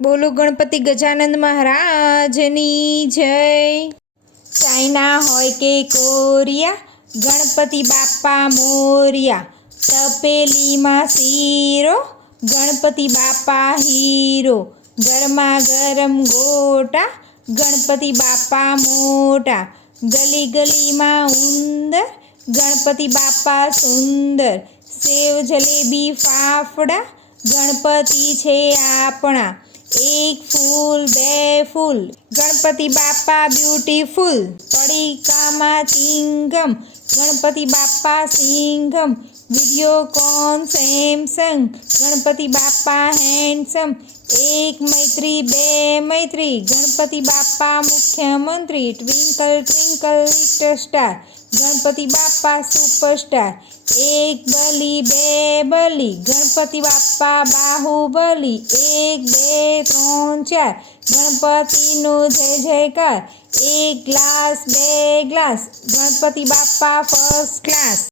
બોલો ગણપતિ ગજાનંદ મહારાજની જય। ચાઇના હોય કે કોરિયા, ગણપતિ બાપા મોરિયા। તપેલીમાં શીરો, ગણપતિ બાપા હીરો। ગરમા ગરમ ગોટા, ગણપતિ બાપા મોટા। ગલી ગલીમાં ઉંદર, ગણપતિ બાપા સુંદર। સેવ જલેબી ફાફડા, ગણપતિ છે આપણા। એક ફૂલ બે ફૂલ, ગણપતિ બાપા બ્યુટીફુલ। પડીકામાં ચિંગમ, ગણપતિ બાપા સિંઘમ। વિડીયોકોન સેમસંગ, ગણપતિ બાપા હેન્ડસમ। એક મૈત્રી બે મૈત્રી, ગણપતિ બાપા મુખ્યમંત્રી। Twinkle twinkle little star, Ganpati બાપા સુપરસ્ટાર। એક બલી બે બલી, ગણપતિ બાપા બાહુબલી। એક બે ત્રણ ચાર, ગણપતિનો જય જયકાર। એક ગ્લાસ બે ગ્લાસ, ગણપતિ બાપા ફર્સ્ટ ક્લાસ।